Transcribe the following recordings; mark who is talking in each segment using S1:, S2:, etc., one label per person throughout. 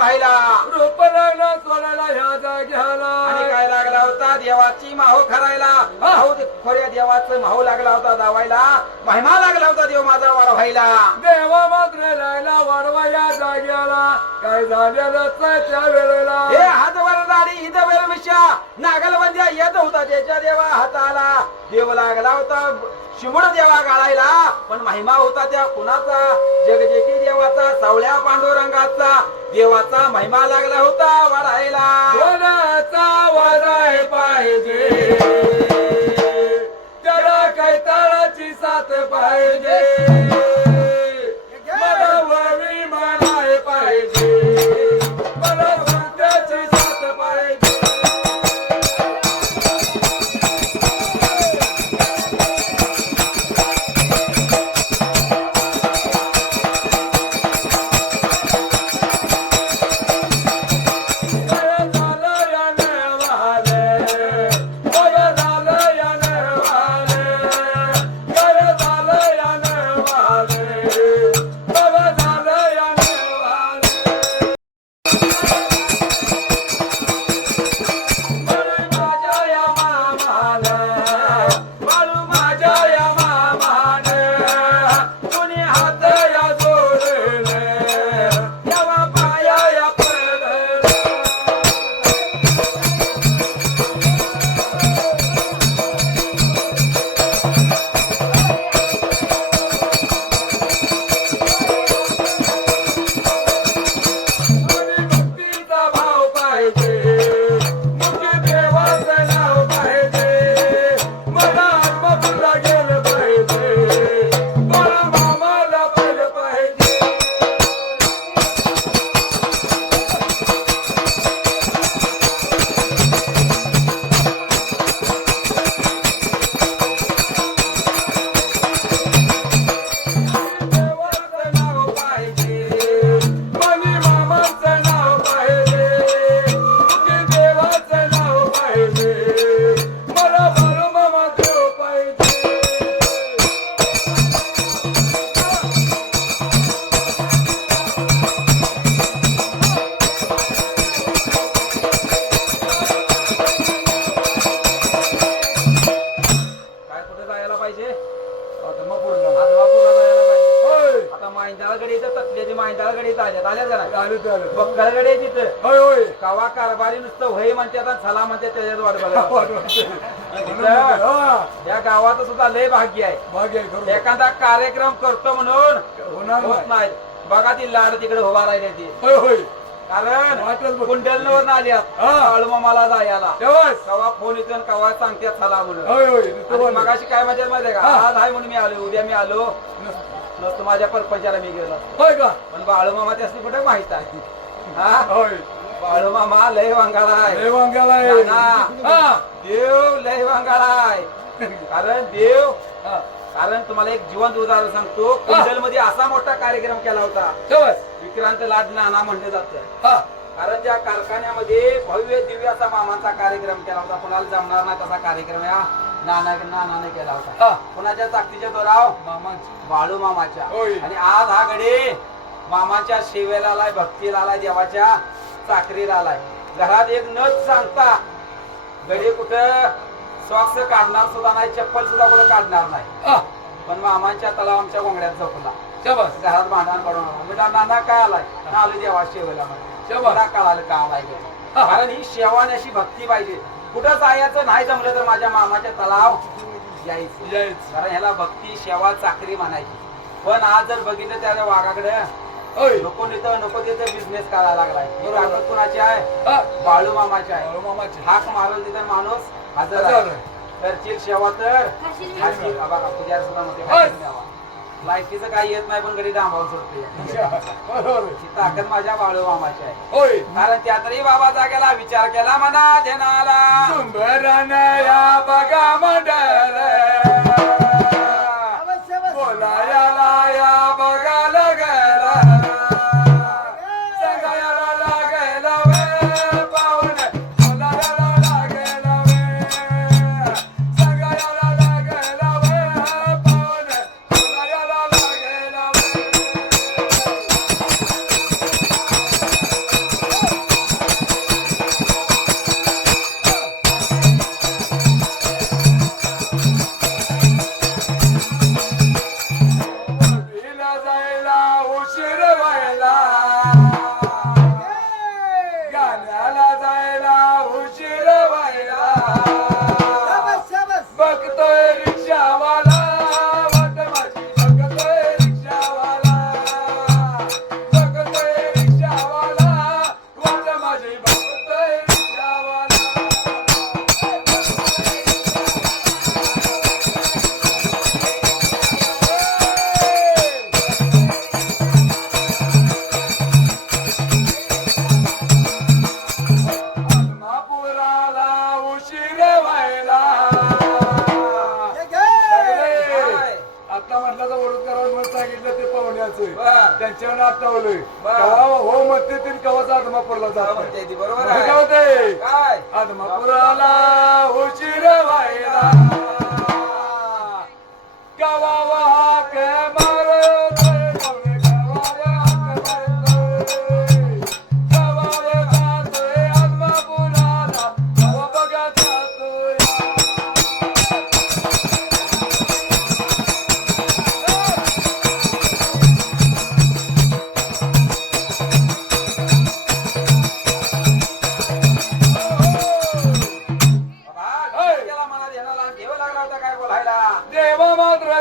S1: वाढायला
S2: रूप लागला सोडायला ह्या जाग्याला
S1: आणि काय लागला होता? देवाची माहो खरायला. माहो खोऱ्या देवाचं माहो लागला होता दावायला. महिमा लागला होता देव माझा वाढवायला.
S2: देवा मात्र राहिला वाढवा या जाग्याला. काय नाही त्या वेळेला.
S1: हे हात वर दाढी इथं वेळ मिशा. नागलबंद्या येत होता त्याच्या देवा हाताला. देव लागला होता शिमुड देवा गाळायला. पण महिमा होता त्या कुणाचा? जगजेकी देवाचा सावळ्या पांडुरंगाचा. देवाचा महिमा लागला होता वाढायला.
S2: कोणाचा वाढाय पाहिजे. त्याला कैताळाची साथ पाहिजे.
S1: तिथं.
S2: होय होय.
S1: कवा कारभारी नुसतं वही म्हणतात आणि चला म्हणतात त्याच्यात वाट बघा.
S2: हा,
S1: या गावाचं सुद्धा लय भाग्य आहे.
S2: भाग्य आहे खरं.
S1: एखादा कार्यक्रम करतो म्हणून
S2: होणार
S1: होत
S2: नाही.
S1: नाही. बघा ती लाड तिकडे उभा राहिली ती.
S2: होय होय.
S1: कारण
S2: वाटच बघ.
S1: कुंडलवर आल्यात
S2: हा.
S1: काळूमामाला जायला.
S2: तेव्हाच.
S1: कवा फोन येतो कवा सांगतात चला म्हणून.
S2: होय होय.
S1: आणि
S2: तेव्हा
S1: मगाशी काय म्हणजे माहितीये का?
S2: हा.
S1: आज आहे म्हणून मी आलो उद्या मी आलो. नसतो माझ्या परपंचाला मी गेलो
S2: होय का?
S1: पण बाळूमामा त्यासनी कुठे माहीत आहे? हा?
S2: होय.
S1: बाळूमामा लय वांगाळा आहे.
S2: लय वांग्याला आहे. हा.
S1: देव लय वांगाळा आहे. कारण देव
S2: हा.
S1: कारण तुम्हाला एक जिवंत उदाहरण सांगतो. कुंडलमध्ये असा मोठा कार्यक्रम केला होता. विक्रांत लाड नाना म्हणलं जातं. कारण त्या कारखान्यामध्ये भव्य दिव्य असा मामांचा कार्यक्रम केला होता. कोणाला जमणार नाही तसा कार्यक्रम या. नाना नानाने केला होता
S2: हा.
S1: कोणाच्या ताकदीच्या दोराव
S2: मामांची.
S1: बाळू मामाच्या
S2: होय.
S1: आणि आज हा गडे मामाच्या सेवेला आलाय भक्तीला आलाय देवाच्या चाकरीला आलाय घरात एक नथ सांगता गडे कुठं सॉक्स काढणार सुद्धा नाही चप्पल सुद्धा कुठं काढणार नाही
S2: हा.
S1: पण मामांच्या तलाव आमच्या गोंगड्यात झोपला
S2: शाबास.
S1: घरात भांडण पडून म्हणजे नाना काय आलाय ना आलो देवा शेवेला म्हणजे
S2: शाबास.
S1: मला कळालं का आलाय ते. कारण ही सेवा आणि अशी भक्ती पाहिजे कुठं जायचं नाही जमलं तर माझ्या मामाच्या तलाव यायचं
S2: यायचं.
S1: कारण ह्याला भक्ती सेवा चाकरी म्हणायची पण आज जर बघितलं त्या वाघाकडे. नको तिथं नको तिथं बिझनेस करायला लागलाय ही
S2: बरोबर.
S1: ताकद कुणाची आहे
S2: हा.
S1: बाळू मामाची आहे
S2: बाळू मामाची.
S1: हाक मारल तिथं माणूस हजर
S2: हजर
S1: आहे
S2: आहे.
S1: करशील सेवा तर
S3: खाशील.
S1: हा तुझ्या सुद्धा मध्ये. खाशील. लायकीचं काही येत नाही पण घरी डांबावून सोडते. ही ताकद माझ्या बाळू मामाची आहे.
S2: होय.
S1: कारण त्यातही बाबा जागेला विचार केला म्हणा ध्यानाला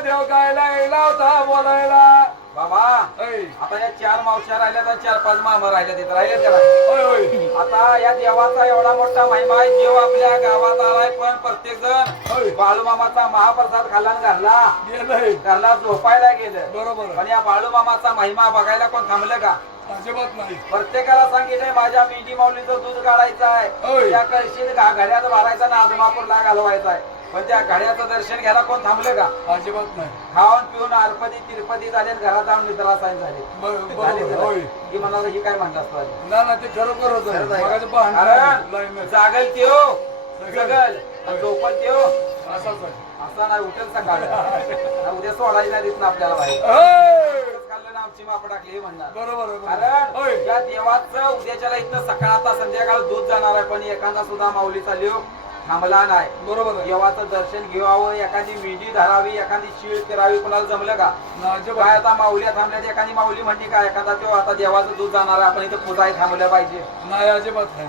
S1: देवा काय
S2: लायला होता बोलायला.
S1: बाबा
S2: ऐ,
S1: आता या चार मावश्या राहिल्या तर चार पाच मामा राहिल्या तिथे?
S2: होय होय.
S1: आता या देवाचा एवढा मोठा महिमा आहे देव आपल्या गावात आलाय पण प्रत्येक जण बाळूमामाचा महाप्रसाद खाल्ला आणि घालला
S2: गेलंय.
S1: घरला झोपायला गेलं.
S2: बरोबर.
S1: पण या बाळूमामाचा महिमा बघायला कोण थांबलं का?
S2: अजिबात नाही.
S1: प्रत्येकाला सांगितलंय माझ्या मेंढी माऊलीचं दूध काढायचं आहे. त्या कळशीत घा- घड्यात भरायचा ना आदमापूरला घालवायचा आहे. पण त्या घड्याचं दर्शन घ्यायला कोण थांबलं का?
S2: अजिबात नाही.
S1: खाऊन पिऊन आरपती तिरपती झाले घरात जाऊन झाले.
S2: बर-
S1: झाले की म्हणाला ही काय म्हणतात तू?
S2: ना ना ते
S1: का?
S2: मगाचं भांडण
S1: कारण
S2: लाईन
S1: जागल जगल. झोपल
S2: असाच आहे.
S1: असा नाही उठेल सकाळ. उद्या सोडायला नाही देत ना आपल्याला बाहेर. आमची माप टाकली हे म्हणणार.
S2: बरोबर
S1: या देवाचं उद्याच्याला इथं सकाळ आता संध्याकाळ दूध जाणार आहे पण एखादा सुद्धा माऊलीचा लिव थांबला नाही.
S2: बरोबर.
S1: देवाचं दर्शन घ्यावं एखादी मेंढी धरावी एखादी शीळ फिरावी कुणाला जमलं का? काय आता माऊल्या थांबल्या एखादी माऊली म्हणते काय एखादा तो आता देवाचं दूध जाणार आपण इथं पूजाही थांबल्या पाहिजे.
S2: नाही अजिबात नाही.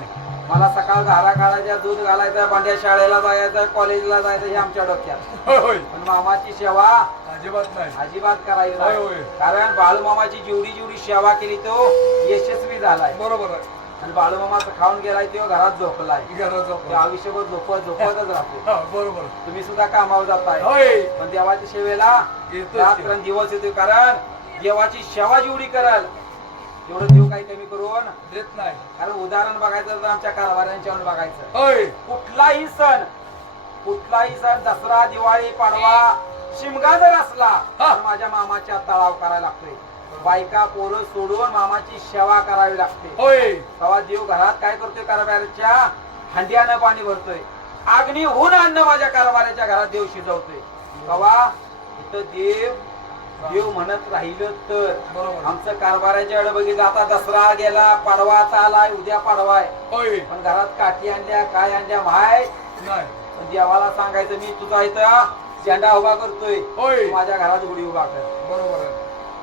S1: मला सकाळ घारा काढायच्या दूध घालायचं भांड्या शाळेला जायचं कॉलेजला जायचं हे आमच्या डोक्यात. पण मामाची सेवा
S2: अजिबात नाही.
S1: अजिबात करायची
S2: होय,
S1: नाही.
S2: होय.
S1: कारण बाळूमामाची जेवढी जेवढी सेवा केली तो यशस्वी झालाय.
S2: बरोबर
S1: आणि बाळूमामाचं खाऊन गेलाय तो घरात झोपलाय.
S2: घरात
S1: तो. आयुष्यभर झोपत झोपतच राहतो.
S2: हा, बरोबर.
S1: तुम्ही सुद्धा कामावर जाताय.
S2: होय.
S1: पण देवाच्या सेवेला
S2: येतोच
S1: रात्र
S2: की.
S1: दिवस येतो कारण देवाची सेवा जेवढी कराल तेवढं देव काही कमी करून
S2: देत नाही.
S1: कारण उदाहरण बघायचं तर आमच्या कारभाऱ्यांच्यावर बघायचं.
S2: होय.
S1: कुठलाही सण कुठलाही सण दसरा दिवाळी पाडवा शिमगा जर असला तर माझ्या मामाच्या तळाव करायला लागतोय. बायका पोरं सोडून मामाची सेवा करावी लागते.
S2: होय.
S1: तेव्हा देव घरात काय करतोय कारभाऱ्याच्या हंड्यानं पाणी भरतोय. अग्नी होऊन अन्न माझ्या कारभाऱ्याच्या घरात देव शिजवतोय. तेव्हा इथं देव देव म्हणत राहिलं तर.
S2: बरोबर.
S1: आमचं कारभाराच्या बघितलं आता दसरा गेला पाडवा आलाय उद्या पाडवा आहे
S2: होय.
S1: पण घरात काठी आणल्या काय आणल्या माय?
S2: नाही.
S1: पण देवाला सांगायचं मी तुझा इथं झेंडा उभा करतोय.
S2: होय.
S1: माझ्या घरात गुढी उभा कर.
S2: बरोबर आहे.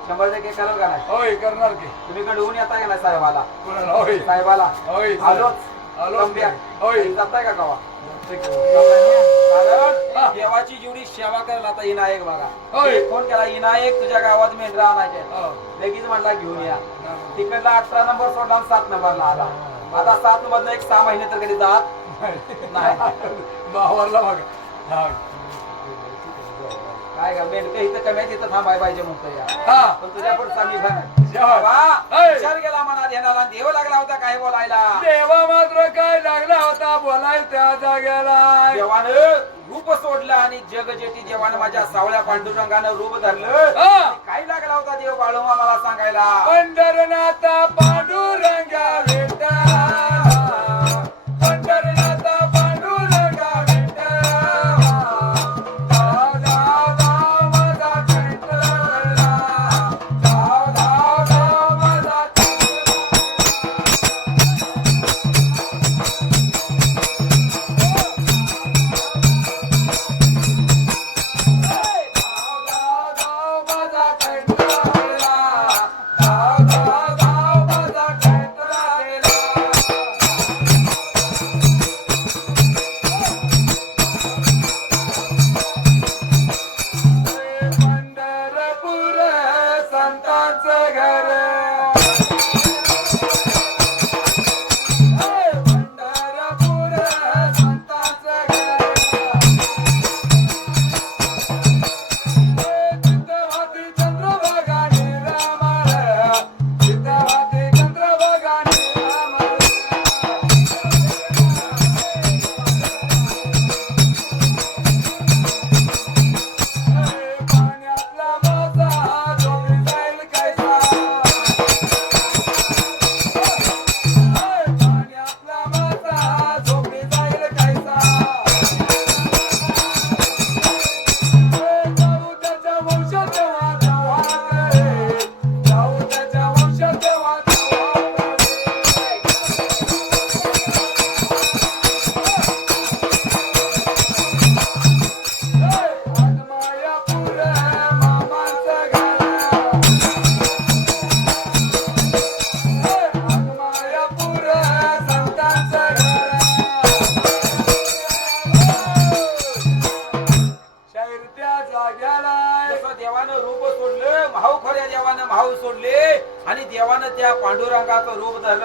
S1: शंभर टक्के कराल का नाही?
S2: होय करणार की.
S1: तुम्ही घडवून येताय का नाही साहेबाला?
S2: कुणाला? होय.
S1: साहेबाला?
S2: होय
S1: आलोच. कमब्याक.
S2: होय.
S1: जाताय का
S2: हा.
S1: कारण देवाची जेवढी सेवा करायला आता इनायक बघा. फोन केला इनायक तुझ्या गावात मेंढरा आणायचे
S2: हा.
S1: लगेच म्हणला घेऊन या. तिकडला अठरा नंबर सोडला सात नंबरला आला. आता सात नंबर एक सहा महिने तर कधी जात नाही.
S2: बघा.
S1: काय इथं कमी आहे, तिथं थांबाय पाहिजे म्हणतो या.
S2: हा.
S1: पण तुझ्या पुढे चांगली
S2: जेव्हा-
S1: बाबा
S2: होय.
S1: विचार केला मनात येणार देव लागला होता काय बोलायला?
S2: देवा मात्र काय लागला होता बोलाय त्या जाग्याला
S1: देवानं रूप सोडलं आणि जग जेटी देवानं माझ्या सावळ्या पांडुरंगानं रूप धरलं.
S2: हा.
S1: काय लागला होता देव बाळूमा मला सांगायला?
S2: पंढरनाथा पांडुरंगा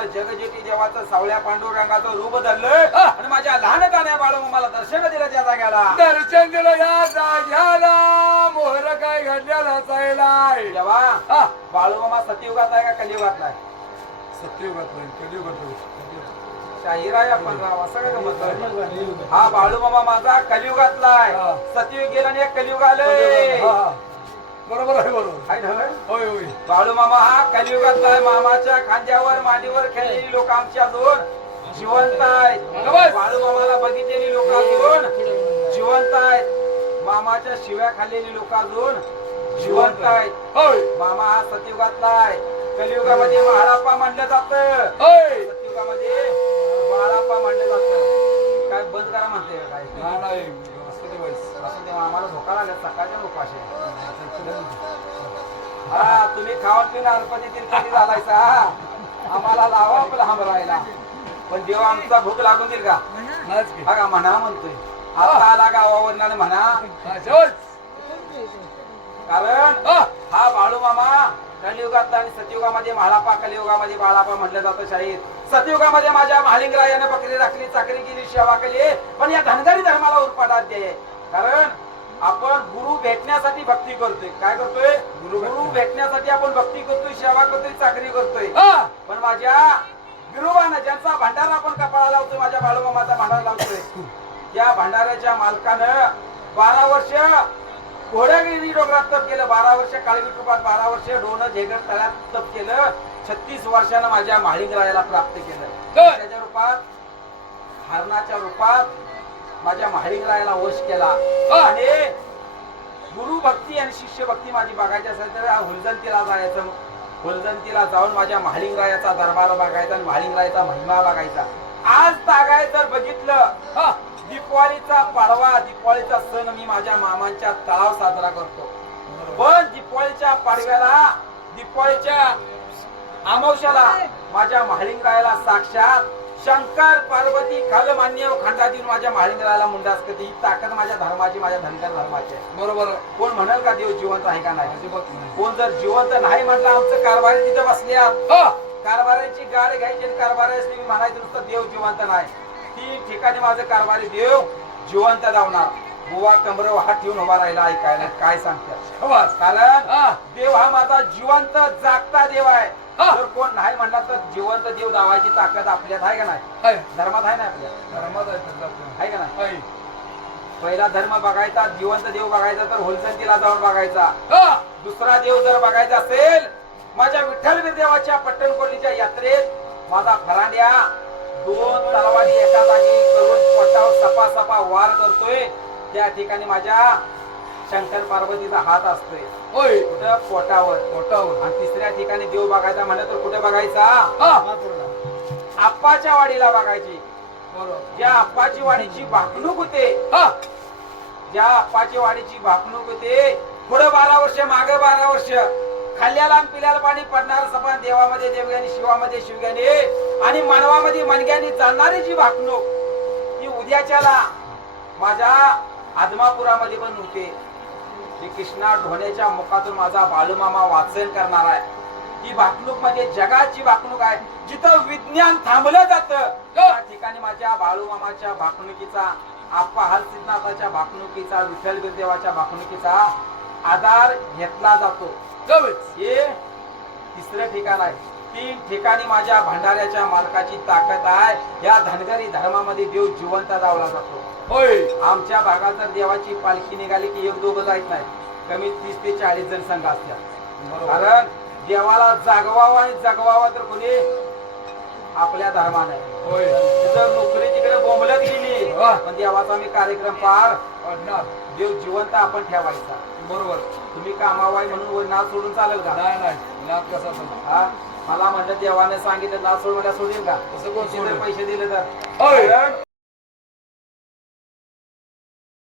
S1: धरलं जगजेटी देवाचं सावळ्या पांडुरंगाचं रूप धरलं आणि माझ्या लहान कान्या बाळू मला दर्शन दिलं त्या जाग्याला
S2: दर्शन दिलं या जाग्याला. मोहर काय घडल्याला चायलाय
S1: देवा
S2: हा.
S1: बाळू मामा सतयुगात आहे का कलियुगात नाही
S2: सत्ययुगात नाही कलियुगात
S1: आहे. हा बाळू मामा माझा कलियुगातला आहे. सतयुग गेला आणि कलियुग आलंय.
S2: हा. बरोबर आहे बरोबर.
S1: आहे ना होय?
S2: होय
S1: बाळू मामा हा कलियुगातला आहे मामाच्या खांद्यावर मांडीवर खेळलेली लोक आमच्या दोन जिवंत आहेत. बाळू मामाला बघितलेली लोक अजून. जिवंत आहेत. मामाच्या शिव्या खाल्लेली लोक अजून. जिवंत आहेत.
S2: होय.
S1: मामा हा सतयुगातला आहे. कलियुगामध्ये महाराप्पा म्हणलं जातं.
S2: होय.
S1: सतयुगामध्ये महाराप्पा म्हणलं जातं. काय बंद करा म्हणते काय?
S2: नाही, नाही. असं ते व्हायचं.
S1: असं ते आम्हाला धोका लागला. सकाळच्या लोकांशी हा तुम्ही खाऊन पिऊन अल्पतेतील कधी झालायचा आम्हाला लावा आपला हांब राहायला पण देव आमचा भूक लागून देईल का. हा का. म्हणा म्हणतोय. आता आला गावावरून आणि म्हणा. कारण
S2: हा.
S1: बाळू मामा कलियुगातला आणि सतयुगामध्ये म्हाळापा कलियुगामध्ये बाळापा म्हटलं जातं शाहीर. सतयुगामध्ये माझ्या महालिंगरायानं बकरी राखली चाकरी केली सेवा केली. पण या धनगरी धर्माला उरपाटात दे. कारण आपण गुरु भेटण्यासाठी भक्ती करतोय. काय करतोय? गुरु भेटण्यासाठी. आपण भक्ती करतोय सेवा करतोय चाकरी करतोय. पण माझ्या विरोबानं ज्यांचा भांडारा आपण कपाळा लावतोय माझ्या बाळूमामाचा भांडारा लावतोय त्या भांडाऱ्याच्या मालकानं बारा वर्ष घोड्यागिरी डोंगरात तप केलं बारा वर्ष काळवी टुपात बारा वर्ष डोन झेगड तळ्यात तप केलं छत्तीस वर्षानं माझ्या महालिंगरायाला प्राप्त केलं. त्याच्या रूपात हरणाच्या रूपात माझ्या महालिंगरायाला वश केला. आणि गुरु भक्ती आणि शिष्य भक्ती माझी बघायची असेल तर हुलजंतीला जायचं. हुलजंतीला जाऊन माझ्या महालिंगरायाचा दरबार बघायचा आणि महालिंगरायाचा महिमा बघायचा. आज तागाय जर बघितलं. दीपावलीचा पाडवा दीपावलीचा सण मी माझ्या मामांच्या तळाव साजरा करतो. पण दीपावलीच्या पाडव्याला दीपावलीच्या अमावश्याला माझ्या महालिंगरायाला साक्षात शंकर पार्वती खाल मान्य खंडातील माझ्या महालिंगरायाला मुंडास कधी ही ताकद माझ्या धर्माची माझ्या धनगर धर्माची आहे
S2: बरोबर.
S1: कोण म्हणाल का देव जिवंत आहे का नाही. कोण जर जिवंत नाही म्हटलं आमचं कारभारी तिथे बसल्यात
S2: हा.
S1: कारभाऱ्यांची गाड घ्यायची आणि कारभाऱ्याची मी म्हणायचं नुसतं देव जिवंत नाही तीन ठिकाणी माझं कारभारी देव जिवंत धावणार बुवा कमर हात ठेवून उभा राहिला ऐकायला काय सांगतात. कारण
S2: हा.
S1: देव हा माझा जिवंत जागता देव आहे
S2: हा.
S1: जर कोण नाही म्हणला तर जिवंत देव दावायची ताकद आपल्यात आहे का नाही. धर्मात आहे ना आपल्या
S2: धर्मात आहे
S1: का नाही. पहिला धर्म बघायचा जिवंत देव बघायचा तर होलसंतीला जाऊन बघायचा
S2: हा.
S1: दुसरा देव जर बघायचा असेल माझ्या विठ्ठल देवाच्या पट्टणकोलीच्या यात्रेत माझा फरांड्या दोन तलवारी एका जागी करून पोटावर सपा सपा वार करतोय त्या ठिकाणी माझ्या शंकर पार्वतीचा हात असतोय.
S2: होय.
S1: कुठं? पोटावर.
S2: पोटावर.
S1: आणि तिसऱ्या ठिकाणी देव बघायचा म्हणलं तर कुठे बघायचा. आप्पाच्या वाडीला बघायची.
S2: बरोबर.
S1: ज्या आप्पाची वाडीची भाकणूक होते. ज्या आप्पाची वाडीची भाकणूक होते पुढे बारा वर्ष मागे बारा वर्ष खाल्ल्याला पिल्याला पाणी पडणार सपान देवामध्ये देवग्यानी शिवामध्ये शिवग्याने आणि मानवामध्ये मनग्याने चालणारी जी भाकणूक ती उद्याच्याला माझ्या आदमापुरामध्ये पण होते. श्री कृष्णा ढोण्याच्या मुखातून माझा बालूमामा वाचन करणार आहे. ती भाकणूक म्हणजे जगाची भाकणूक आहे. जिथं विज्ञान थांबलं जातं त्या ठिकाणी माझ्या बाळूमामाच्या भाकणुकीचा आप्पा हरसिद्धनाथाच्या भाकणुकीचा विठ्ठल बिरदेवाच्या भाकणुकीचा आधार घेतला जातो. हे तिसरं ठिकाण आहे. तीन ठिकाणी माझ्या भंडाऱ्याच्या मालकाची ताकद आहे. या धनगरी धर्मामध्ये देव जिवंत लावला जातो.
S2: होय
S1: आमच्या भागात देवाची पालखी निघाली की एक दोघं जायत नाही. कमीत तीस ते चाळीस जण संघ असतात. कारण देवाला जागवावं आणि जगवावं तर कोणी आपल्या धर्माने
S2: होय.
S1: नोकरी तिकडे बोंबलत गेली. पण देवाचा मी कार्यक्रम पार
S2: पडणार.
S1: देव जिवंत आपण ठेवायचा.
S2: बरोबर.
S1: तुम्ही कामावाय म्हणून नाच सोडून चालेल का
S2: नाही नाही. नाद कसा
S1: हा? मला म्हणलं देवाने सांगितलं नाच सोड मला सोडेल का?
S2: तसं कोण?
S1: पैसे दिले तर.